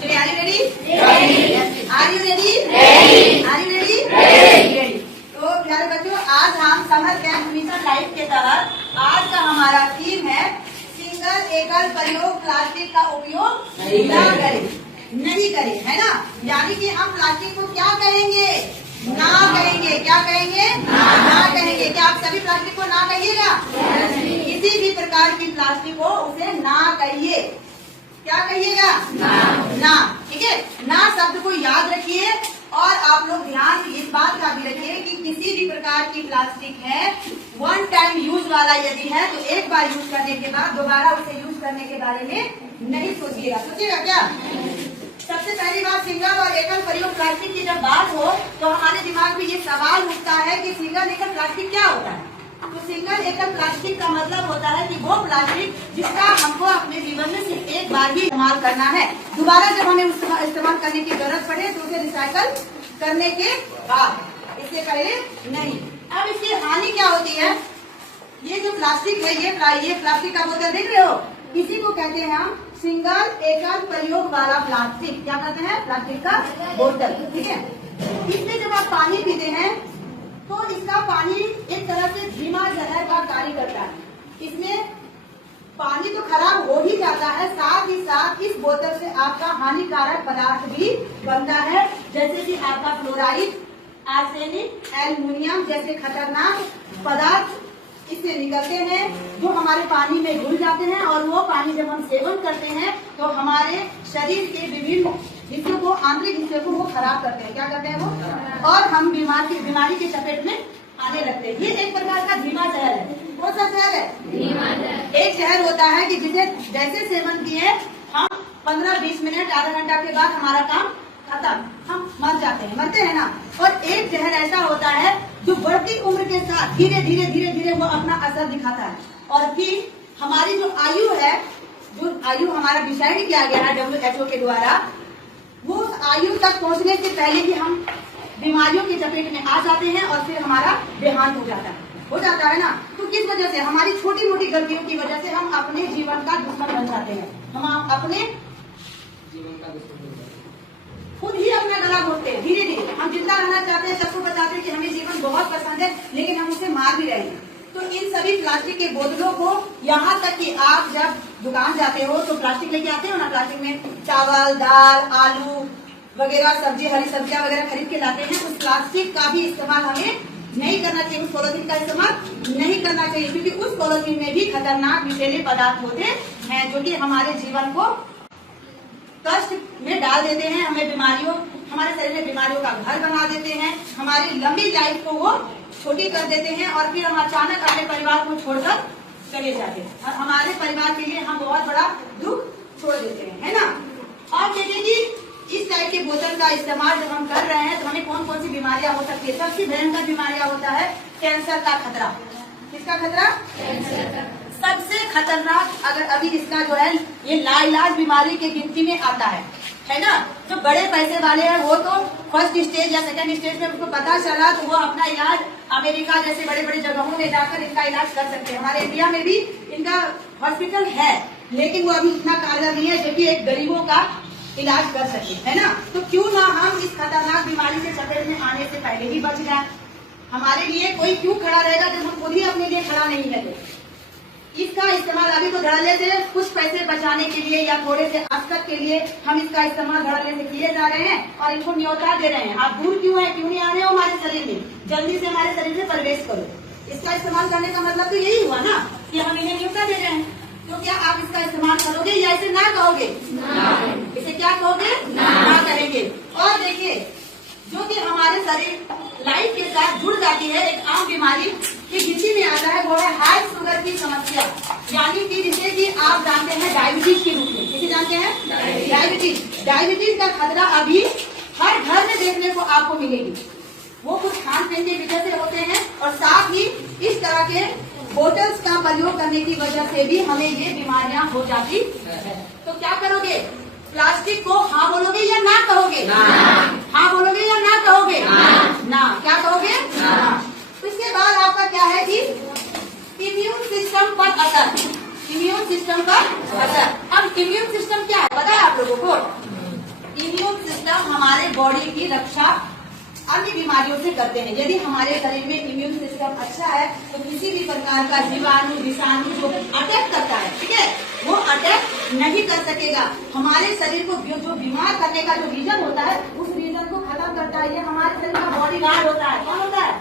चलिए, are you ready? Are you ready? Are you ready? Ready. तो प्यारे बच्चों, आज हम समर कैंप मिशन लाइफ के तहत आज का हमारा थीम है सिंगल एकल प्रयोग प्लास्टिक का उपयोग नहीं करें, है ना। यानी कि हम प्लास्टिक को क्या कहेंगे? ना कहेंगे। क्या कहेंगे? ना कहेंगे। क्या आप सभी प्लास्टिक को ना कहिएगा? किसी भी प्रकार की प्लास्टिक को उसे ना कहिए। क्या कहिएगा? ना। ठीक है, ना शब्द को याद रखिए और आप लोग ध्यान इस बात का भी रखिए कि किसी भी प्रकार की प्लास्टिक है वन टाइम यूज वाला यदि है तो एक बार यूज करने के बाद दोबारा उसे यूज करने के बारे में नहीं सोचिएगा। सोचिएगा क्या? सबसे पहली बात, सिंगल और एकल प्रयोग प्लास्टिक की जब बात हो तो हमारे दिमाग में ये सवाल उठता है कि सिंगल एकल प्लास्टिक क्या होता है। तो सिंगल एकल प्लास्टिक का मतलब होता है कि वो प्लास्टिक जिसका हमको अपने जीवन में सिर्फ एक बार ही इस्तेमाल करना है, दोबारा जब हमें इस्तेमाल करने की जरूरत पड़े तो उसे रिसाइकल करने के बाद, इससे पहले नहीं। अब इसकी हानि क्या होती है? ये जो प्लास्टिक है ये प्लास्टिक का बोतल देख रहे हो, इसी को कहते हैं हम सिंगल एकल प्रयोग वाला प्लास्टिक। क्या कहते हैं? प्लास्टिक का बोतल। ठीक है, इसमें जब आप पानी पीते हैं तो इसका पानी एक तरह से धीमा जहर का कार्य करता है। इसमें पानी तो खराब हो ही जाता है, साथ ही साथ इस बोतल से आपका हानिकारक पदार्थ भी बनता है, जैसे कि आपका फ्लोराइड, आर्सेनिक, एल्युमिनियम जैसे खतरनाक पदार्थ इससे निकलते हैं जो हमारे पानी में घुल जाते हैं और वो पानी जब हम सेवन करते हैं तो हमारे शरीर के विभिन्न हिस्सों को, आंतरिक हिस्सों को वो खराब करते हैं। क्या करते हैं वो? और हम बीमारी के चपेट में आने लगते हैं। ये एक प्रकार का धीमा जहर है। कौन सा जहर है? एक जहर होता है कि जिसे जैसे सेवन किए हम 15-20 मिनट आधा घंटा के बाद हमारा काम खत्म, हम मर जाते हैं, मरते हैं ना। और एक जहर ऐसा होता है जो बढ़ती उम्र के साथ धीरे धीरे वो अपना असर दिखाता है और फिर हमारी जो आयु है, जो आयु हमारा डिसाइड किया गया है WHO के द्वारा, वो आयु तक पहुंचने से पहले ही हम बीमारियों के चपेट में आ जाते हैं और फिर हमारा देहांत हो जाता है ना। तो किस वजह से? हमारी छोटी मोटी गलतियों की वजह से हम अपने जीवन का दुश्मन बन जाते हैं। हम अपने जीवन का दुश्मन खुद ही अपना गला घोटते हैं। धीरे धीरे हम जिंदा रहना चाहते हैं, सबको बताते हैं कि हमें जीवन बहुत पसंद है, लेकिन हम उसे मार भी रहे हैं। तो इन सभी प्लास्टिक के बोतलों को, यहाँ तक कि आप जब दुकान जाते हो तो प्लास्टिक लेके आते हो ना, प्लास्टिक में चावल, दाल, आलू वगैरह, सब्जी, हरी सब्जियां वगैरह खरीद के लाते हैं। उस प्लास्टिक का भी इस्तेमाल हमें नहीं करना चाहिए, उस पॉलिथीन का इस्तेमाल नहीं करना चाहिए, क्योंकि उस पॉलिथीन में भी खतरनाक विषैले पदार्थ होते हैं जो कि हमारे जीवन को कष्ट में डाल देते हैं, हमें बीमारियों, हमारे शरीर में बीमारियों का घर बना देते हैं, हमारी लंबी लाइफ को वो छोटी कर देते हैं और फिर हम अचानक अपने परिवार को छोड़कर चले जाते हैं और हमारे परिवार के लिए हम बहुत बड़ा दुख छोड़ देते हैं, है ना। और देखिए कि इस टाइप के बोतल का इस्तेमाल जब हम कर रहे हैं तो हमें कौन कौन सी बीमारियां हो सकती है? सबसे भयंकर बीमारियां होता है कैंसर का खतरा। किसका खतरा? सबसे खतरनाक, अगर अभी इसका जो है ये लाइलाज बीमारी के गिनती में आता है ना। जो बड़े पैसे वाले हैं वो तो फर्स्ट स्टेज या सेकंड स्टेज में उनको पता चला तो वो अपना इलाज अमेरिका जैसे बड़े बड़े जगहों में जाकर इनका इलाज कर सकते हैं। हमारे इंडिया में भी इनका हॉस्पिटल है, लेकिन वो अभी इतना कारगर नहीं है जो कि एक गरीबों का इलाज कर सके, है ना। तो क्यों ना हम इस खतरनाक बीमारी के चपेट में आने से पहले ही बच जाए। हमारे लिए कोई क्यों खड़ा रहेगा जब हम खुद ही अपने लिए खड़ा नहीं है। इसका इस्तेमाल अभी तो धड़ल्ले से कुछ पैसे बचाने के लिए या थोड़े से असकत के लिए हम इसका इस्तेमाल धड़ल्ले से किए जा रहे हैं और इनको न्योता दे रहे हैं। आप दूर क्यों है, क्यों नहीं आ रहे हो हमारे शरीर में, जल्दी से हमारे शरीर में प्रवेश करो। इसका इस्तेमाल करने का मतलब तो यही हुआ ना कि हम इन्हें न्योता दे रहे हैं। तो क्या आप इसका इस्तेमाल करोगे या इसे ना कहोगे? इसे क्या कहोगे? ना करेंगे। और देखिए, जो कि हमारे शरीर लाइफ के साथ जुड़ जाती है, एक आम बीमारी की गिनती में आता है, वो है हाई शुगर की समस्या, यानी कि जिसे कि आप जानते हैं डायबिटीज के रूप में। किसे जानते हैं? डायबिटीज का खतरा अभी हर घर में देखने को आपको मिलेगी। वो कुछ खान पान की वजह से होते हैं और साथ ही इस तरह के बोतल्स का प्रयोग करने की वजह से भी हमें ये बीमारियां हो जाती है। तो क्या करोगे? प्लास्टिक को हाँ बोलोगे या ना कहोगे? हाँ बोलोगे या ना कहोगे? ना। क्या कहोगे? तो इसके बाद आपका क्या है कि इम्यून सिस्टम पर असर। इम्यून सिस्टम पर असर। अब इम्यून सिस्टम क्या है बताया आप लोगों को? इम्यून सिस्टम हमारे बॉडी की रक्षा अन्य बीमारियों से करते हैं। यदि हमारे शरीर में इम्यून सिस्टम अच्छा है तो किसी भी प्रकार का जीवाणु विषाणु जो अटैक करता है, ठीक है, वो अटैक नहीं कर सकेगा। हमारे शरीर को जो बीमार करने का जो रीजन होता है उस रीजन को खत्म करता है। ये हमारे शरीर का बॉडी गार्ड होता है। कौन होता है?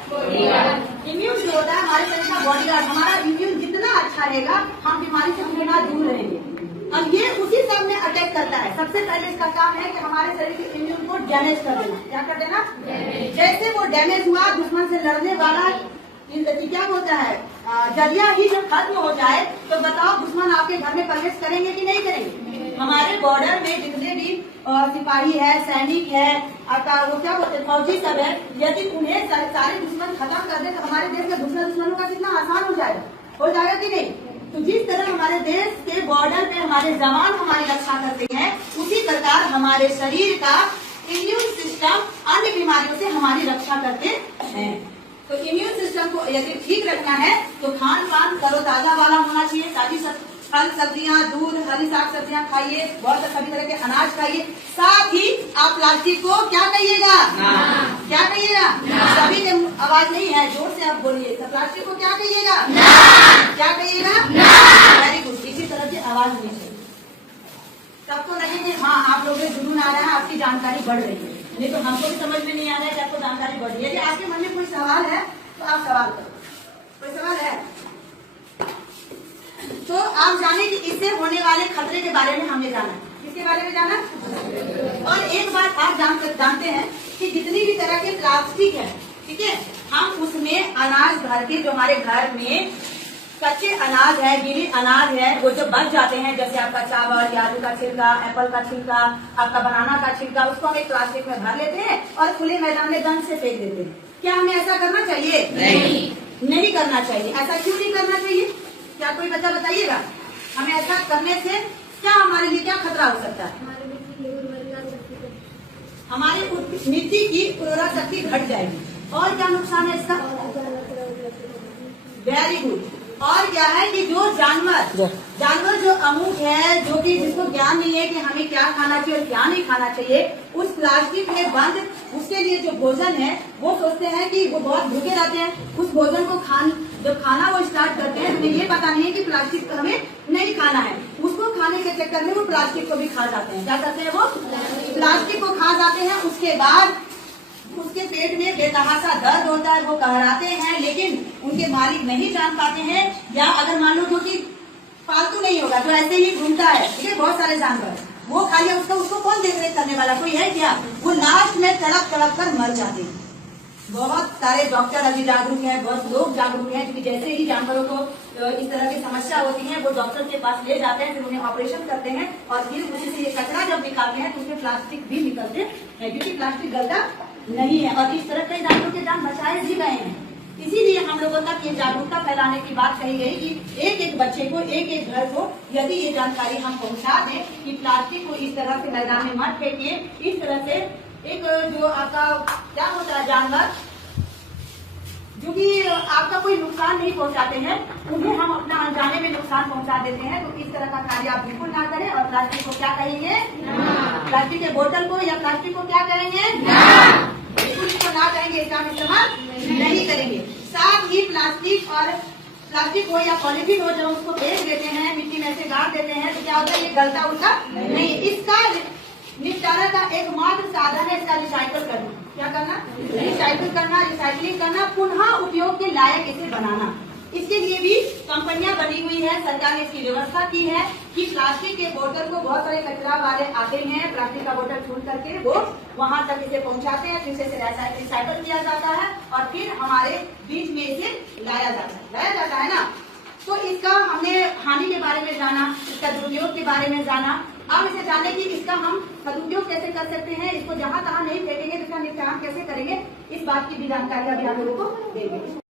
इम्यून जो होता है हमारे शरीर का बॉडी गार्ड। हमारा इम्यून जितना अच्छा रहेगा हम बीमारी से उतना दूर रहेंगे। अब ये उसी सब में अटैक करता है। सबसे पहले इसका काम है कि हमारे शरीर के इम्यून को डैमेज कर देना। क्या कर देना? जैसे वो डैमेज हुआ, दुश्मन से लड़ने वाला क्या होता है, जरिया ही जब खत्म हो जाए तो बताओ दुश्मन आपके घर में प्रवेश करेंगे कि नहीं करेंगे? हमारे बॉर्डर में जितने भी सिपाही है, सैनिक है, वो क्या बोलते हैं, फौजी सब है, यदि उन्हें सारे दुश्मन खत्म कर दे तो हमारे देश का दूसरे दुश्मनों का कितना आसान हो जाएगा कि नहीं? तो जिस तरह हमारे देश के बॉर्डर पे हमारे जवान हमारी रक्षा करते हैं, उसी प्रकार हमारे शरीर का इम्यून सिस्टम अन्य बीमारियों से हमारी रक्षा करते हैं। तो इम्यून सिस्टम को यदि ठीक रखना है तो खान पान तरोताजा वाला होना चाहिए। ताजी फल सब्जियां, दूध, हरी साग सब्जियां खाइए, बहुत सभी तरह के अनाज खाइए। साथ ही आप प्लास्टिक को क्या कहिएगा? क्या कहिएगा? सभी के आवाज नहीं है, जोर से आप बोलिए। तो प्लास्टिक को क्या कहिएगा? क्या कहिएगा? Very good. इसी तरह की आवाज होनी चाहिए। तब तो नहीं कि हाँ आप लोगों में जुनून आ रहा है, आपकी जानकारी बढ़ रही है, नहीं तो हमको भी समझ में नहीं आ रहा है कि आपको जानकारी बढ़ रही है। यदि आपके मन में कोई सवाल है तो आप सवाल करो। कोई सवाल है तो आप जाने कि इससे होने वाले खतरे के बारे में हमें जाना है। किसके बारे में जाना? और एक बात आप जानते हैं कि जितनी भी तरह के प्लास्टिक है, ठीक है, हम उसमें अनाज भर के, जो हमारे घर में कच्चे अनाज है, गीली अनाज है, वो जो बच जाते हैं, जैसे आपका चावल, आलू का छिलका, एप्पल का छिलका, आपका बनाना का छिलका, उसको हम एक प्लास्टिक में भर लेते हैं और खुले मैदान में गंद से फेंक देते हैं। क्या हमें ऐसा करना चाहिए? नहीं करना चाहिए। ऐसा क्यों नहीं करना चाहिए? क्या कोई बच्चा बताइएगा? हमें ऐसा करने से क्या हमारे लिए क्या खतरा हो सकता है? हमारी मिट्टी की उर्वरा शक्ति घट जाएगी। और क्या नुकसान है इसका? Very good. और क्या है कि जो जानवर जो अमुक है, जो कि जिसको ज्ञान नहीं है कि हमें क्या खाना चाहिए और क्या नहीं खाना चाहिए, उस प्लास्टिक में बंद उसके लिए जो भोजन है वो सोचते हैं कि वो बहुत भूखे रहते हैं। उस भोजन को जब खाना वो स्टार्ट करते हैं, उन्हें ये पता नहीं है कि प्लास्टिक हमें नहीं खाना है। उसको खाने के चक्कर में वो प्लास्टिक को भी खा जाते हैं। क्या करते हैं? वो प्लास्टिक को खा जाते हैं। उसके बाद उसके पेट में बेतहासा दर्द होता है, वो कहराते हैं, लेकिन उनके मालिक नहीं जान पाते हैं। या अगर मान लो जो कि पालतू नहीं होगा, जो ऐसे ही घूमता है, ठीक है, बहुत सारे जानवर, वो खा लिया, उसको कौन देख रेख करने वाला कोई है क्या? वो लास्ट में तड़प कर मर जाते हैं। बहुत सारे डॉक्टर अभी जागरूक हैं, बहुत लोग जागरूक हैं, क्योंकि जैसे ही जानवरों को इस तरह की समस्या होती है वो डॉक्टर के पास ले जाते हैं, फिर उन्हें ऑपरेशन करते हैं और फिर उसी से ये कचरा जब निकालते हैं तो उसमें प्लास्टिक भी निकलते हैं, क्योंकि प्लास्टिक गलता नहीं है। और इस तरह के जानवरों के जान बचाए भी गए हैं। इसीलिए हम लोगों तक ये जागरूकता फैलाने की बात कही गई कि एक एक बच्चे को, एक एक घर को यदि ये जानकारी हम पहुंचा दें कि प्लास्टिक को इस तरह से मैदान में मत फेंकिए। इस तरह से एक जो आपका क्या होता है, जानवर जो कि आपका कोई नुकसान नहीं पहुंचाते हैं, उन्हें हम अपना अनजाने में नुकसान पहुंचा देते हैं। तो इस तरह का कार्य आप बिल्कुल ना करें। और प्लास्टिक को क्या कहेंगे? प्लास्टिक के बोतल को या प्लास्टिक को क्या करेंगे? बिल्कुल इसको ना कहेंगे, इसका हम इस्तेमाल नहीं करेंगे। साथ ही प्लास्टिक हो या पॉलीथीन हो, जब उसको फेंक देते हैं, मिट्टी में से गाड़ देते हैं, तो क्या होता है? ये गलता उल्टा नहीं। इसका निपटारा का एकमात्र साधन है इसका रिसाइकल करना। क्या करना? रिसाइकिल करना, रिसाइकलिंग करना, पुनः उपयोग के लायक इसे बनाना। इसके लिए भी कंपनियां बनी हुई है, सरकार ने इसकी व्यवस्था की है कि प्लास्टिक के बोतल को बहुत सारे कचरा वाले आते हैं, प्लास्टिक का बोतल छूट करके वो वहां तक इसे पहुंचाते हैं, फिर से रिसाइकल किया जाता है और फिर हमारे बीच में इसे लाया जाता है ना। तो इसका हमने हानि के बारे में जाना, इसका दुरुपयोग के बारे में जाना। अब इसे जानने की इसका हम सदुपयोग कैसे कर सकते हैं, इसको जहां तहां नहीं फेंकेंगे, इसका निपटान कैसे करेंगे, इस बात की भी जानकारी अभी आप लोगों को देंगे।